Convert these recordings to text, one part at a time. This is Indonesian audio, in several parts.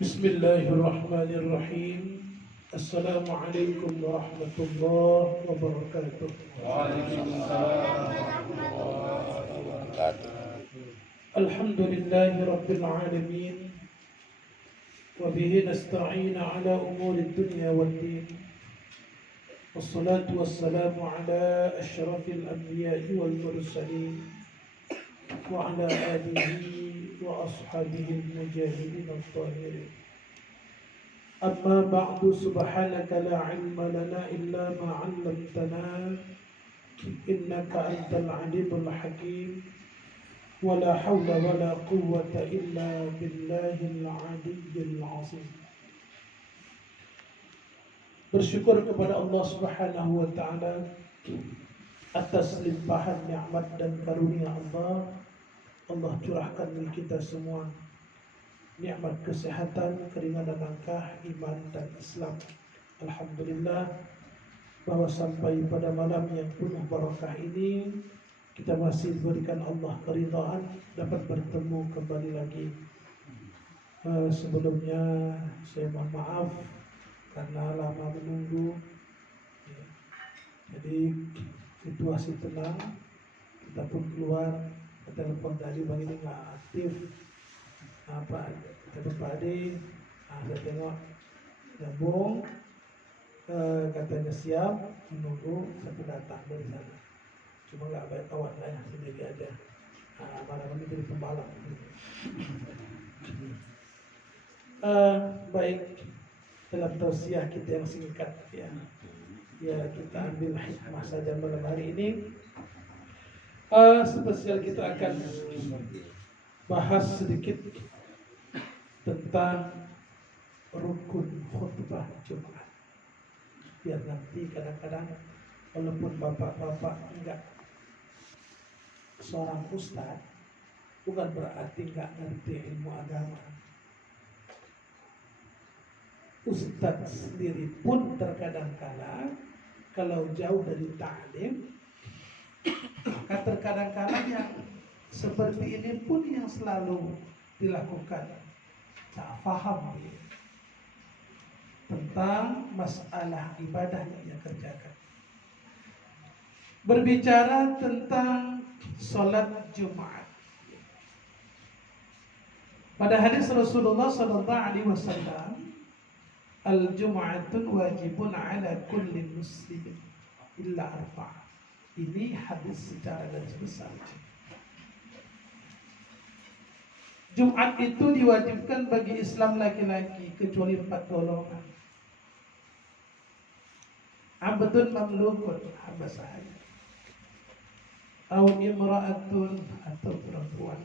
Bismillahirrahmanirrahim. Assalamualaikum warahmatullahi wabarakatuh. Waalaikumsalam warahmatullahi wabarakatuh. Alhamdulillahi rabbil alamin. Wa bihi nasta'in ala umuri dunya wad din. Wassalatu wassalamu ala asyrafil anbiya'i wal mursalin wa ala alihi wa ashabihi al-mujahidin al-tahirin. Amma ba'du, subhanaka la ilma lana illa ma 'allamtana innaka antal alimul hakim wa la hawla wa la quwwata illa billahil aliyyil azim. Bersyukur kepada Allah Subhanahu wa taala atas limpahan nikmat dan karunia Allah. Allah curahkan bagi kita semua nikmat kesehatan, keringanan langkah, iman dan Islam. Alhamdulillah bahwa sampai pada malam yang penuh barakah ini kita masih diberikan Allah keridhaan dapat bertemu kembali lagi. Sebelumnya saya mohon maaf karena lama menunggu. Jadi situasi tenang, kita pun keluar. Telepon tadi Bang ini nggak aktif. Apa? Telepon Pak Ade, saya tengok nyambung, katanya siap, menunggu satu datang dari sana. Cuma nggak baik kawan lah ya, sendiri aja. Malam ini jadi pembalap. Baik, dalam tausiah kita yang singkat ya, kita ambil hikmah saja malam hari ini. Spesial kita akan bahas sedikit tentang rukun khutbah Jumat. Biar nanti kadang-kadang walaupun bapak-bapak enggak seorang ustaz, bukan berarti enggak ngerti ilmu agama. Ustaz sendiri pun terkadang kala kalau jauh dari ta'lim, maka terkadang-kadang yang seperti ini pun yang selalu dilakukan. Tak faham tentang masalah ibadah yang dia kerjakan. Berbicara tentang solat Jumat. Pada hadis Rasulullah SAW, al-Jum'atun wajibun ala kulli muslimin illa arba'a. Ini hadis secara garis besar. Jumat itu diwajibkan bagi Islam laki-laki kecuali 4 golongan. Abdun mamlukun, hamba sahaya. Au imra'atun, atau perempuan.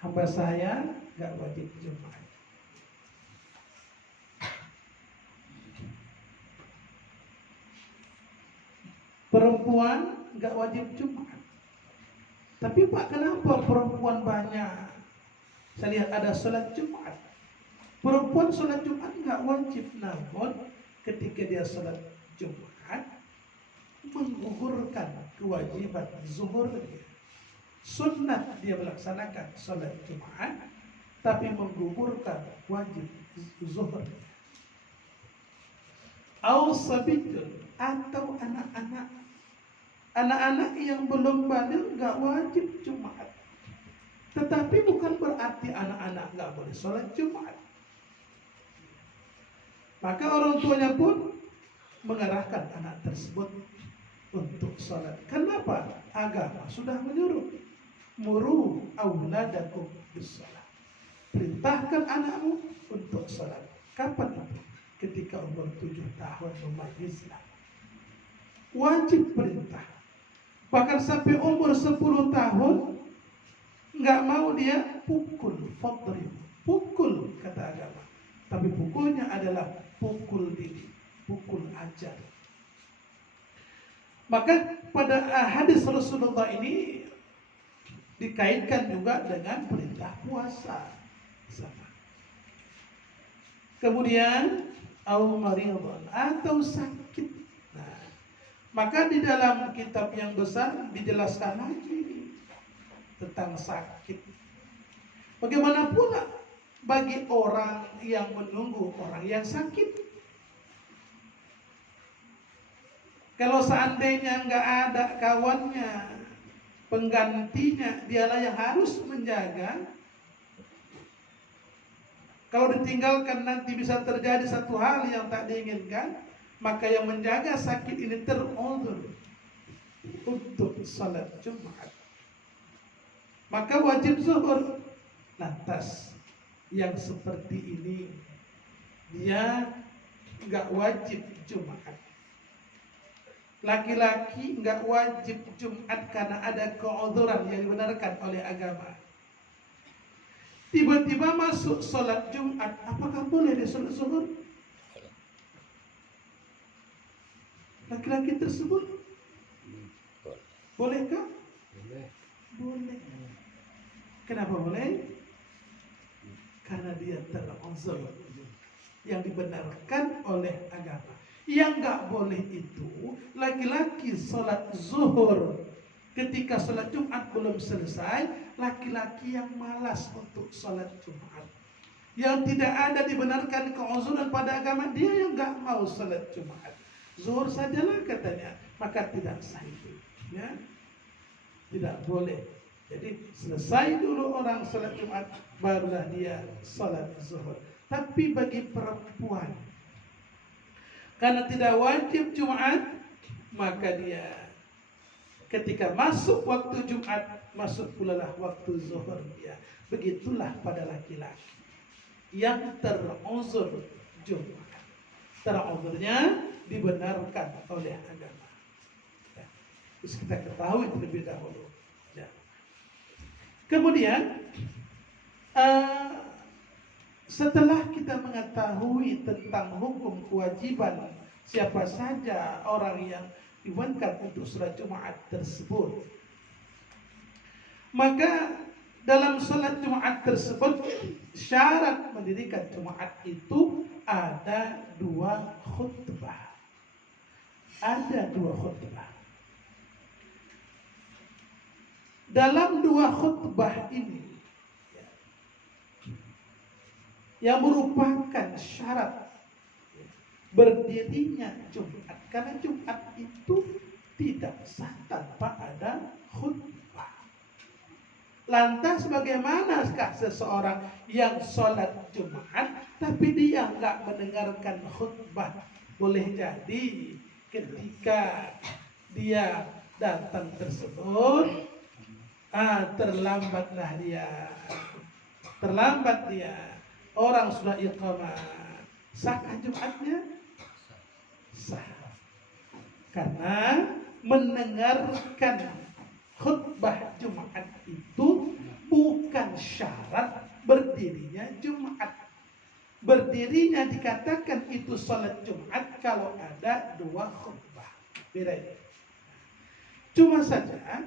Hamba sahaya enggak wajib Jumat. Perempuan enggak wajib Jumat. Tapi Pak, kenapa perempuan banyak? Saya lihat ada sholat Jumat. Perempuan sholat Jumat enggak wajib, namun ketika dia sholat Jumat menggugurkan kewajiban zuhur dia. Sunnah dia melaksanakan sholat Jumat, tapi menggugurkan wajib zuhur dia. Au sabiyun, atau anak-anak yang belum balik nggak wajib Jumat. Tetapi bukan berarti anak-anak nggak boleh sholat Jumat. Maka orang tuanya pun mengarahkan anak tersebut untuk sholat. Kenapa? Agama sudah menyuruh, muru auladakum bis-shalah. Perintahkan anakmu untuk sholat. Kapan itu? Ketika umur 7 tahun memayizlah. Wajib perintah. Bahkan sampai umur 10 tahun nggak mau dia pukul, fadrib, pukul kata agama. Tapi pukulnya adalah pukul didik, pukul ajar. Maka pada hadis Rasulullah ini dikaitkan juga dengan perintah puasa. Sama. Kemudian au maridun, atau sakit. Maka di dalam kitab yang besar dijelaskan lagi tentang sakit. Bagaimana pula bagi orang yang menunggu orang yang sakit? Kalau seandainya nggak ada kawannya, penggantinya, dialah yang harus menjaga. Kalau ditinggalkan nanti bisa terjadi satu hal yang tak diinginkan, maka yang menjaga sakit ini teruzur untuk salat Jumat. Maka wajib zuhur. Lantas yang seperti ini dia nggak wajib Jumat. Laki-laki nggak wajib Jumat karena ada keuzuran yang dibenarkan oleh agama. Tiba-tiba masuk sholat Jumat, apakah boleh dia sholat zuhur? Laki-laki tersebut bolehkah? Boleh. Kenapa boleh? Karena dia teruzur yang dibenarkan oleh agama. Yang nggak boleh itu laki-laki sholat zuhur ketika sholat Jumat belum selesai, laki-laki yang malas untuk sholat Jumat, yang tidak ada dibenarkan keuzuran pada agama, dia yang nggak mau sholat Jumat, zuhur sajalah katanya, maka tidak sah itu, ya, tidak boleh. Jadi selesai dulu orang sholat Jumat, barulah dia sholat zuhur. Tapi bagi perempuan, karena tidak wajib Jumat, maka dia ketika masuk waktu Jumat, masuk pula lah waktu zuhur dia. Begitulah pada laki-laki yang teruzur Jumat. Teruzurnya dibenarkan oleh agama. Ya. Terus kita ketahui terlebih dahulu. Ya. Kemudian setelah kita mengetahui tentang hukum kewajiban siapa saja orang yang diwajibkan untuk sholat Jumat tersebut, maka dalam sholat Jumat tersebut syarat mendirikan Jumat itu ada 2 khutbah. Ada 2 khutbah. Dalam 2 khutbah ini yang merupakan syarat berdirinya Jumat, karena Jumat itu tidak sah tanpa ada khutbah. Lantas bagaimanakah seseorang yang sholat Jumat tapi dia nggak mendengarkan khutbah? Boleh jadi ketika dia datang tersebut, terlambatlah dia. Orang sudah iqamah, sahkah Jumatnya? Sah. Karena mendengarkan khutbah Jumat itu bukan syarat berdirinya Jumat. Berdirinya dikatakan itu sholat Jumat kalau ada 2 khutbah. Beda ini. Cuma saja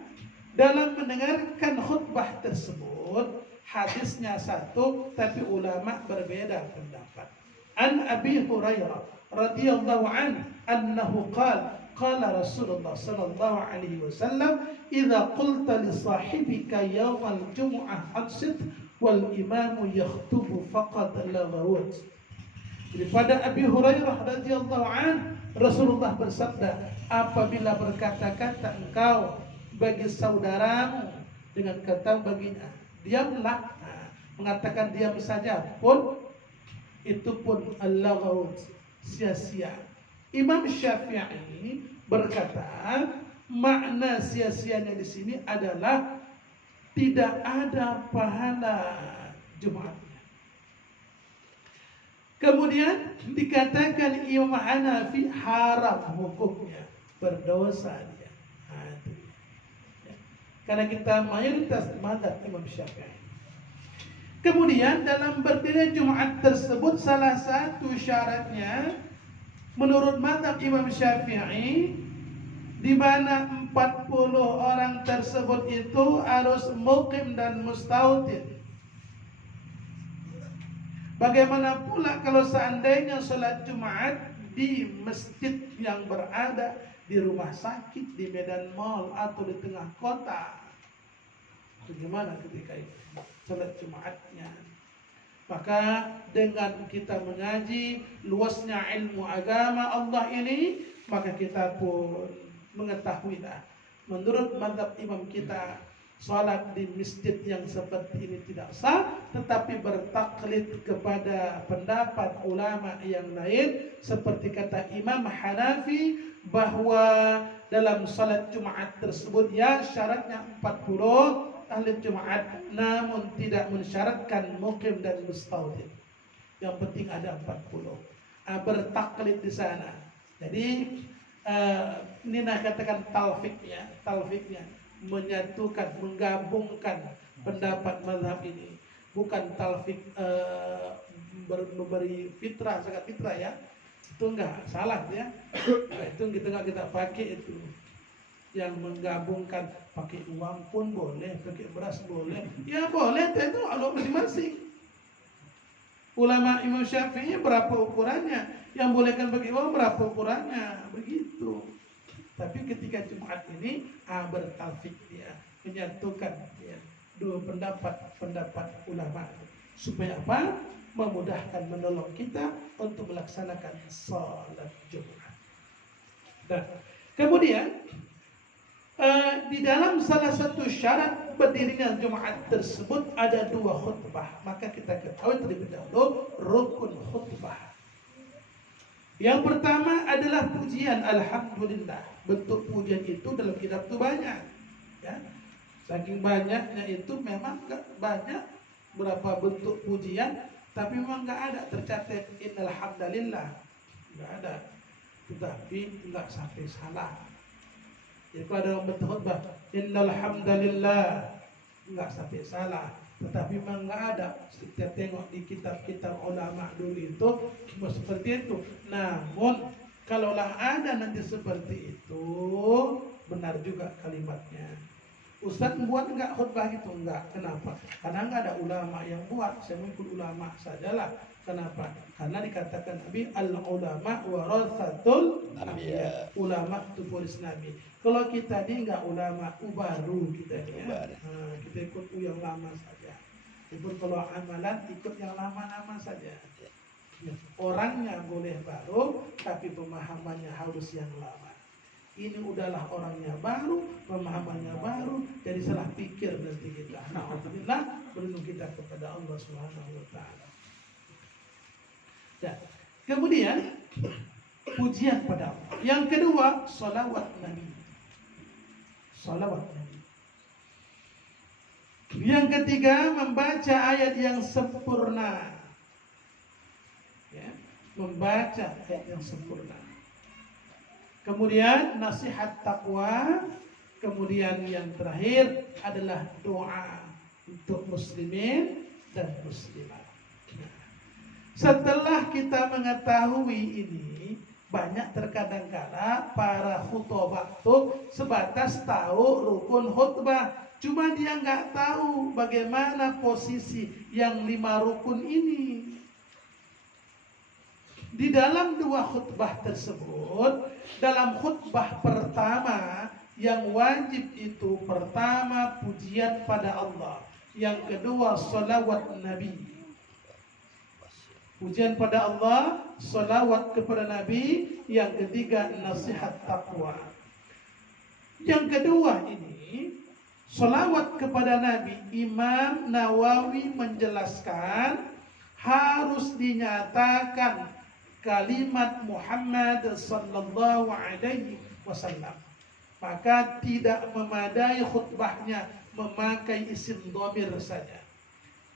dalam mendengarkan khutbah tersebut hadisnya satu, tapi ulama berbeda pendapat. An Abi Hurairah radhiyallahu anhu qala Rasulullah sallallahu alaihi wasallam, "Idza qulta li sahibika yawmal jumu'ah ansit wal imamu yakhutubu faqad laghawt." Daripada Abi Hurairah radhiyallahu anhu, Rasulullah bersabda, apabila berkata-kata engkau bagi saudaramu dengan kata baginya, diamlah, mengatakan diam saja pun itu pun al-laghawt, sia-sia. Imam Syafi'i berkata makna sia-sianya di sini adalah tidak ada pahala Jumatnya. Kemudian dikatakan Imam Hanafi haram hukumnya, berdosa dia. Karena kita mayoritas mazhab Imam Syafi'i. Kemudian dalam berdirinya Jumat tersebut salah satu syaratnya menurut mazhab Imam Syafi'i, di mana 40 orang tersebut itu harus muqim dan mustautin. Bagaimana pula kalau seandainya sholat Jumat di masjid yang berada di rumah sakit, di medan mall, atau di tengah kota, Bagaimana ketika itu salat Jumatnya? Maka dengan kita mengaji luasnya ilmu agama Allah ini, maka kita pun mengetahuilah menurut mazhab imam kita salat di masjid yang seperti ini tidak sah, tetapi bertaklid kepada pendapat ulama yang lain seperti kata Imam Hanafi bahwa dalam salat Jumat tersebut ya syaratnya 40 ahli Jumat, namun tidak mensyaratkan muqim dan mustautin. Yang penting ada 40. Bertaklid di sana. Jadi ini nak katakan talfiknya menyatukan, menggabungkan pendapat mazhab ini, bukan talfik memberi fitrah, zakat fitrah ya. Itu enggak salah ya. Itu kita pakai itu. Yang menggabungkan pakai uang pun boleh, pakai beras boleh. Ya boleh, itu Allah masing-masing. Ulama Imam Syafi'i berapa ukurannya? Yang bolehkan pakai uang berapa ukurannya? Begitu. Tapi ketika Jumat ini bertalfik dia, menyatukan ya, dua pendapat ulama. Supaya apa? Memudahkan, menolong kita untuk melaksanakan salat Jumat. Dan kemudian di dalam salah satu syarat berdirinya Jumat tersebut ada 2 khutbah. Maka kita ketahui terlebih dahulu rukun khutbah. Yang pertama adalah pujian, alhamdulillah. Bentuk pujian itu dalam kitab itu banyak ya. Saking banyaknya itu memang gak banyak berapa bentuk pujian, tapi memang gak ada tercatat innal hamdalillah, gak ada. Tetapi gak sampai salah. Jadi kalau ada orang berkhutbah innal hamdalillah, enggak sampai salah. Tetapi memang enggak ada. Kita tengok di kitab-kitab ulama dulu itu seperti itu. Namun kalaulah ada nanti seperti itu, benar juga kalimatnya. Ustaz buat enggak khutbah gitu? Enggak. Kenapa? Karena enggak ada ulama yang buat. Saya mengikut ulama sajalah. Kenapa? Karena dikatakan Nabi al-ulama warathatul anbiya. Ulama itu pewaris Nabi. Kalau kita ini enggak ulama, baru kita ini ya. Kita ikut yang lama saja. Ikut kalau amalan ikut yang lama-lama saja. Ya. Orangnya boleh baru, tapi pemahamannya harus yang lama. Ini udahlah orangnya baru, pemahamannya baru, jadi salah pikir nanti kita. Alhamdulillah, berlindung kita kepada Allah Subhanahu wa taala. Dan kemudian pujian pada Allah. Yang kedua, salawat Nabi. Salawat Nabi. Yang ketiga, membaca ayat yang sempurna. Ya, membaca ayat yang sempurna. Kemudian nasihat takwa. Kemudian yang terakhir adalah doa untuk muslimin dan muslimat. Setelah kita mengetahui ini, banyak terkadang kala para khutbah itu sebatas tahu rukun khutbah, cuma dia nggak tahu bagaimana posisi yang 5 rukun ini. Di dalam 2 khutbah tersebut, dalam khutbah pertama yang wajib itu pertama pujian pada Allah, yang kedua salawat Nabi. Pujian pada Allah, salawat kepada Nabi, yang ketiga nasihat takwa. Yang kedua ini, salawat kepada Nabi, Imam Nawawi menjelaskan harus dinyatakan kalimat Muhammad sallallahu alaihi wasallam. Maka tidak memadai khutbahnya memakai isim dhamir saja,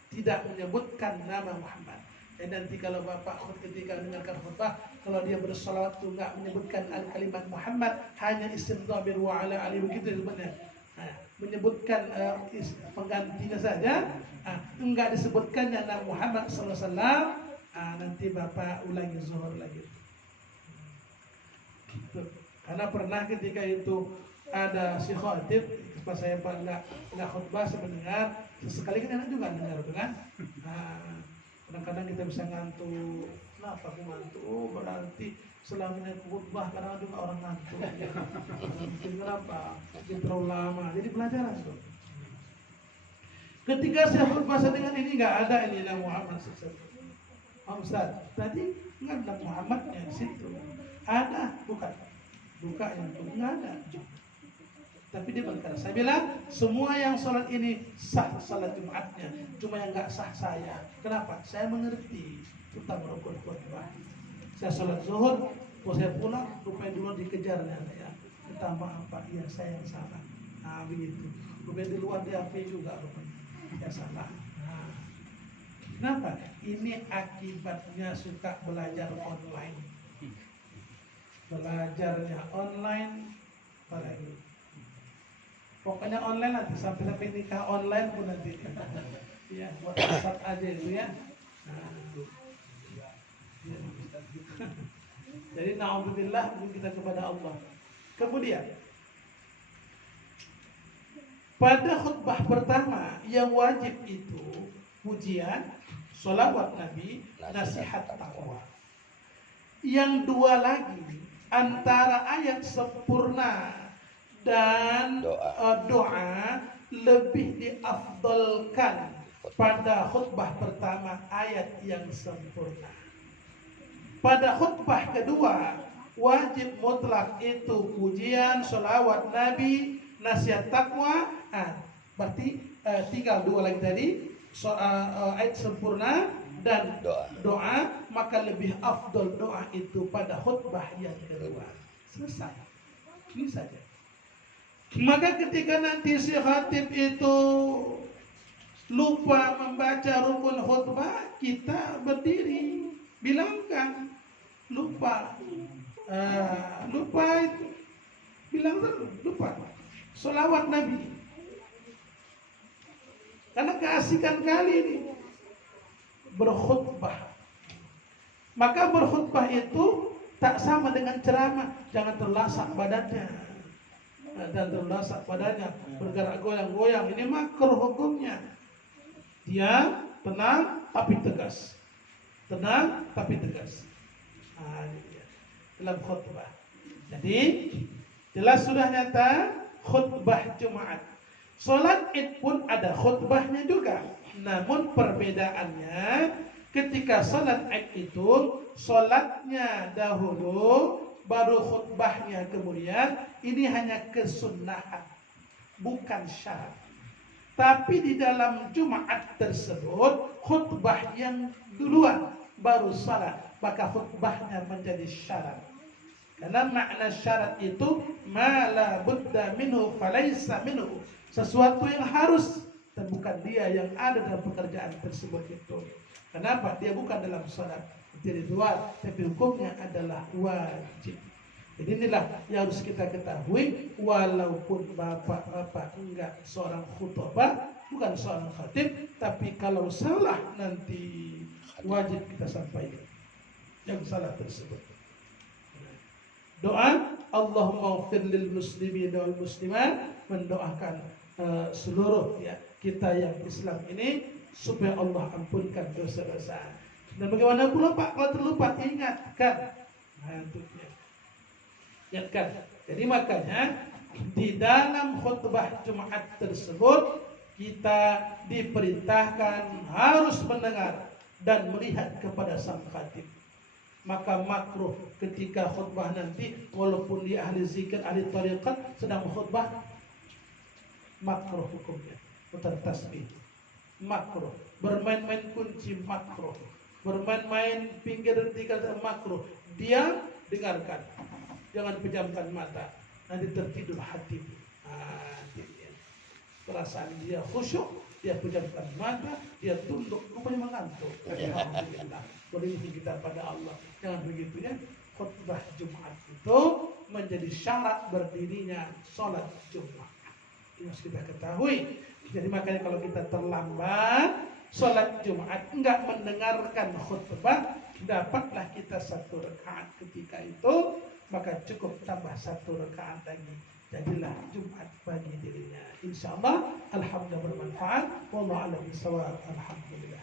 tidak menyebutkan nama Muhammad. Dan nanti kalau Bapak ketika mendengarkan khutbah, kalau dia bersolawat itu enggak menyebutkan kalimat Muhammad, hanya isim dhamir wa ala ali, begitu sebenarnya. Menyebutkan penggantinya saja, enggak disebutkan nama Muhammad sallallahu alaihi wasallam. Nanti Bapak ulangi zuhur lagi. Karena pernah ketika itu ada si khatib, pas saya enggak khutbah, saya mendengar, sesekali kan enak juga dengar kan. Kadang-kadang kita bisa ngantuk. Kenapa aku ngantuk? Oh, berarti selama khutbah kadang juga orang ngantuk. Mungkin kenapa? Dia terlalu lama. Jadi pelajaran tuh. Ketika saya berpuasa dengan ini nggak ada ini nama Muhammad SAW. Ustaz, tadi nggak ada Muhammadnya di situ. Ada, bukan? Buka yang pun nggak ada. Tapi dia berkata, saya bilang semua yang sholat ini sah salat Jumatnya, cuma yang nggak sah saya. Kenapa? Saya mengerti tentang rukun khutbah. Saya sholat zuhur, kalau saya pulang, rupanya dulu dikejarnya ya. Minta maaf Pak, iya saya yang salah. Nah begitu. Rupanya di luar dia juga rupanya. Ya salah. Nah, kenapa? Ini akibatnya suka belajar online. Belajarnya online, apalagi. Pokoknya online nanti sampai nikah online pun nanti. Ya, buat WhatsApp aja itu ya. Nah, jadi na'udzubillah kita kepada Allah. Kemudian pada khutbah pertama yang wajib itu pujian, sholawat Nabi, nasihat taqwa. Yang dua lagi antara ayat sempurna dan doa lebih diafdalkan pada khutbah pertama ayat yang sempurna. Pada khutbah kedua wajib mutlak itu pujian, sholawat Nabi, nasihat takwa. Berarti tinggal dua lagi tadi, ayat sempurna dan doa, maka lebih afdol doa itu pada khutbah yang kedua. Selesai. Ini saja. Maka ketika nanti si khatib itu lupa membaca rukun khutbah, kita berdiri bilangkan lupa itu bilang lupa sholawat Nabi, karena keasikan kali ini berkhutbah. Maka berkhutbah itu tak sama dengan ceramah. Jangan terlasak badannya dan terlasak badannya bergerak goyang-goyang. Ini makruh hukumnya. Dia tenang tapi tegas. Tenang tapi tegas. Dalam khutbah. Jadi jelas sudah nyata khutbah Jumat. Salat Id pun ada khutbahnya juga. Namun perbedaannya ketika salat Id itu salatnya dahulu baru khutbahnya kemudian. Ini hanya kesunnahan, bukan syarat. Tapi di dalam Jumat tersebut khutbah yang duluan baru salat, maka khutbahnya menjadi syarat. Karena makna syarat itu ma la budda minhu falaysa minhu, sesuatu yang harus dan bukan dia yang ada dalam pekerjaan tersebut itu. Kenapa? Dia bukan dalam salat, jadi dua, tapi hukumnya adalah wajib. Jadi inilah yang harus kita ketahui, walaupun bapak-bapak enggak seorang khutbah, bukan seorang khatib, tapi kalau salah nanti wajib kita sampaikan yang salah tersebut. Doa Allahumma ighfir lil muslimin wal muslimat, mendoakan seluruh ya kita yang Islam ini supaya Allah ampunkan dosa-dosa. Dan bagaimana pula Pak kalau terlupa, ingatkan. Nah, ingatkan. Jadi makanya di dalam khutbah Jumat tersebut kita diperintahkan harus mendengar dan melihat kepada sang khatib. Maka makruh ketika khutbah nanti, walaupun dia ahli zikir, ahli tariqat sedang khutbah, makruh hukumnya. Putar tasbih makruh, bermain-main kunci makruh, bermain-main pinggir tinggal makruh. Diam, dengarkan, jangan pejamkan mata, nanti tertidur hati. Perasaan dia khusyuk, dia pejamkan mata, dia tunduk, rupanya mengantuk. Alhamdulillah, beriman kita pada Allah. Jangan begitu ya. Khutbah Jumat itu menjadi syarat berdirinya sholat Jumat. Ini harus kita ketahui. Jadi makanya kalau kita terlambat sholat Jumat, enggak mendengarkan khutbah, dapatlah kita satu rakaat ketika itu, maka cukup tambah satu rakaat lagi. Jadilah Jumat bagi dirinya. Insyaallah, alhamdulillah bermanfaat. Wallahu a'lam bishawab. Alhamdulillah.